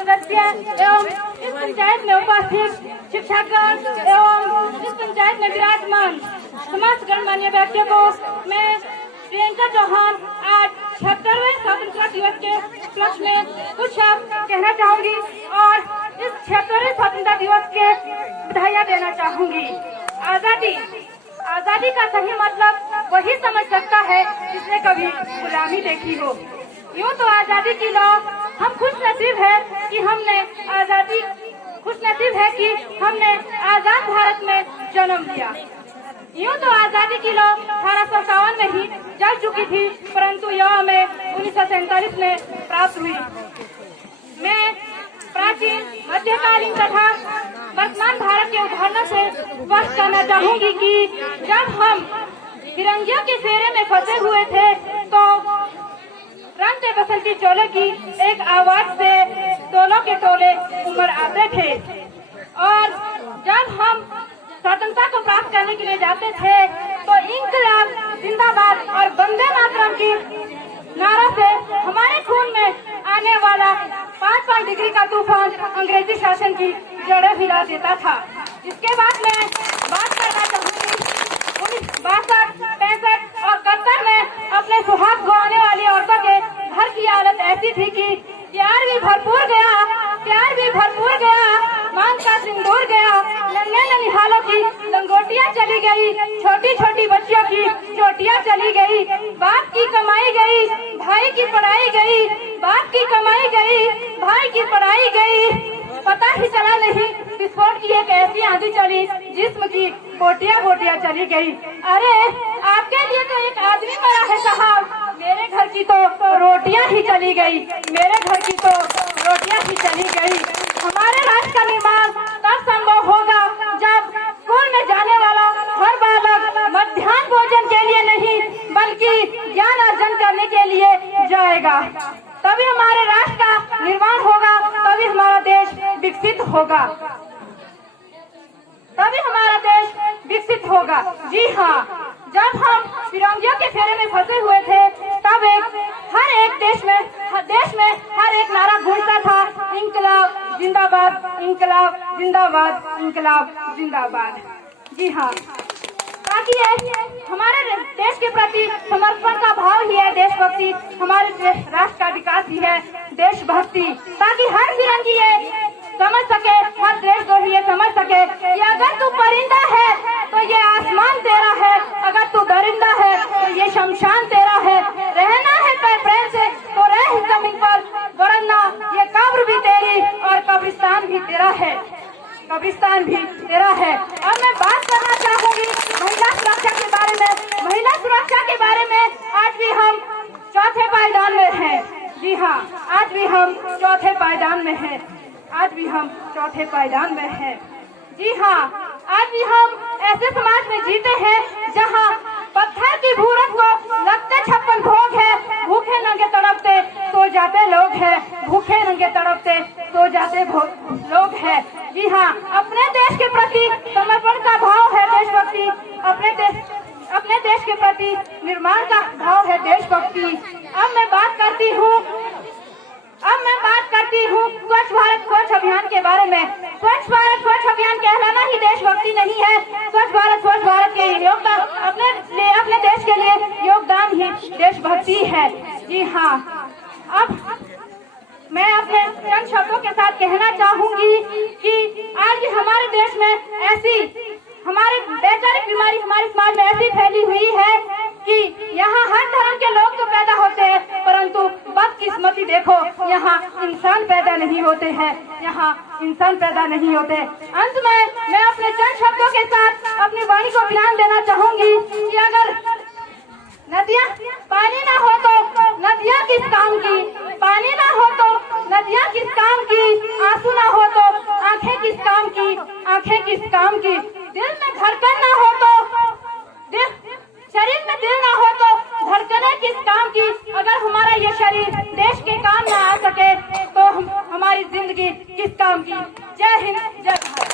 सदस्य एवं इस पंचायत में उपस्थित शिक्षागण एवं इस पंचायत में विराजमान समाज गणमान्य व्यक्तियों को मैं प्रियंका चौहान आज 76वें स्वतंत्रता दिवस के उपलक्ष्य में कुछ शब्द कहना चाहूंगी और इस 76वें स्वतंत्रता दिवस के बधाइयाँ देना चाहूंगी। आजादी का सही मतलब वही समझ सकता है जिसने कभी गुलामी देखी हो। यूँ तो आजादी की लौ हम खुशनसीब है कि हमने आजाद भारत में जन्म लिया। यूँ तो आजादी की लौ 1857 में ही जल चुकी थी, परंतु यह हमें 1947 में प्राप्त हुई। मैं प्राचीन मध्यकालीन तथा वर्तमान भारत के उदाहरणों से स्पष्ट करना चाहूंगी कि जब हम फिरंगियों के फेरे में फंसे हुए थे तो रंगते बसंती चोले की एक आवाज से टोलों के टोले उमड़ आते थे और जब हम स्वतंत्रता को प्राप्त करने के लिए जाते थे तो इंकलाब जिंदाबाद और वंदे मातरम की नारा से हमारे खून में आने वाला 5 डिग्री का तूफान अंग्रेजी शासन की जड़ें हिला देता था। इसके बाद मैं बात करना चाहूंगी 1962, 65 और 71 में अपने सुहाग गंवाने वाली औरतों के घर की हालत ऐसी थी कि प्यार भी भरपूर गया, मांग का सिंदूर गया, नन्हे ननिहालों की लंगोटियां चली गई, छोटी छोटी बच्चियों की चोटियां चली गई, बाप की कमाई गई, भाई की पढ़ाई गई, बाप की कमाई गई, भाई की पढ़ाई गई, पता ही चला नहीं विस्फोट की एक ऐसी आंधी चली जिस्म की बोटियां चली गई। अरे आपके लिए तो एक आदमी मरा है साहब, मेरे घर की तो रोटियां ही चली गई, हमारे राष्ट्र का निर्माण तब संभव होगा जब स्कूल में जाने वाला हर बालक मध्याह्न भोजन के लिए नहीं बल्कि ज्ञान अर्जन करने के लिए जाएगा। तभी हमारे राष्ट्र का निर्माण होगा, तभी हमारा देश विकसित होगा। जी हाँ, जब हम फिरंगियों के फेरे में फंसे हुए थे तब हर एक देश में हर एक नारा गूंजता था, इंकलाब जिंदाबाद, इंकलाब जिंदाबाद, इंकलाब जिंदाबाद। जी हाँ, ताकि हमारे देश के प्रति समर्पण का भाव ही है देशभक्ति, हमारे राष्ट्र का विकास ही है देशभक्ति। ताकि हर फिरंगी ये समझ सके, हर देशद्रोही ये समझ सके कि अगर तू परिंदा है तो ये आसमान तेरा है, अगर तू दरिंदा है तो ये शमशान तेरा है। रहना है तो प्रेम से तो रह जमीन पर, वरना ये कब्र भी तेरी और कब्रिस्तान भी तेरा है। अब मैं बात करना चाहूंगी महिला सुरक्षा के बारे में। महिला सुरक्षा के बारे में आज भी हम चौथे पायदान में हैं। जी हाँ, आज भी हम चौथे पायदान में हैं। जी हाँ, आज भी हम ऐसे समाज में जीते हैं जहाँ पत्थर की भूरत को लगते 56 भोग है, भूखे नंगे तड़पते सो जाते लोग हैं, लोग हैं। जी हाँ, अपने देश के प्रति समर्पण का भाव है देशभक्ति, अपने देश के प्रति निर्माण का भाव है देशभक्ति। अब मैं बात करती हूँ स्वच्छ भारत स्वच्छ अभियान के बारे में। स्वच्छ भारत स्वच्छ अभियान कहलाना ही देशभक्ति नहीं है। स्वच्छ भारत के योगदान अपने देश के लिए योगदान ही देशभक्ति है। जी हाँ, अब मैं अपने चंद शब्दों के साथ कहना चाहूंगी कि आज हमारे देश में ऐसी हमारे वैचारिक बीमारी हमारे समाज में ऐसी फैली हुई है कि यहाँ हर धर्म के लोग तो पैदा होते हैं, परंतु बदकिस्मती देखो यहाँ इंसान पैदा नहीं होते हैं। अंत में मैं अपने चंद शब्दों के साथ अपनी वाणी को बयान देना चाहूंगी कि अगर नदियाँ पानी ना हो तो नदियाँ किस काम की, पानी ना हो तो नदियाँ किस काम की, आंसू ना हो तो आंखें किस काम की, दिल में धड़कन ना हो तो शरीर में दिल ना हो तो धड़कने किस काम की। अगर हमारा ये शरीर देश के काम ना आ सके तो हमारी जिंदगी किस काम की। जय हिंद, जय भारत।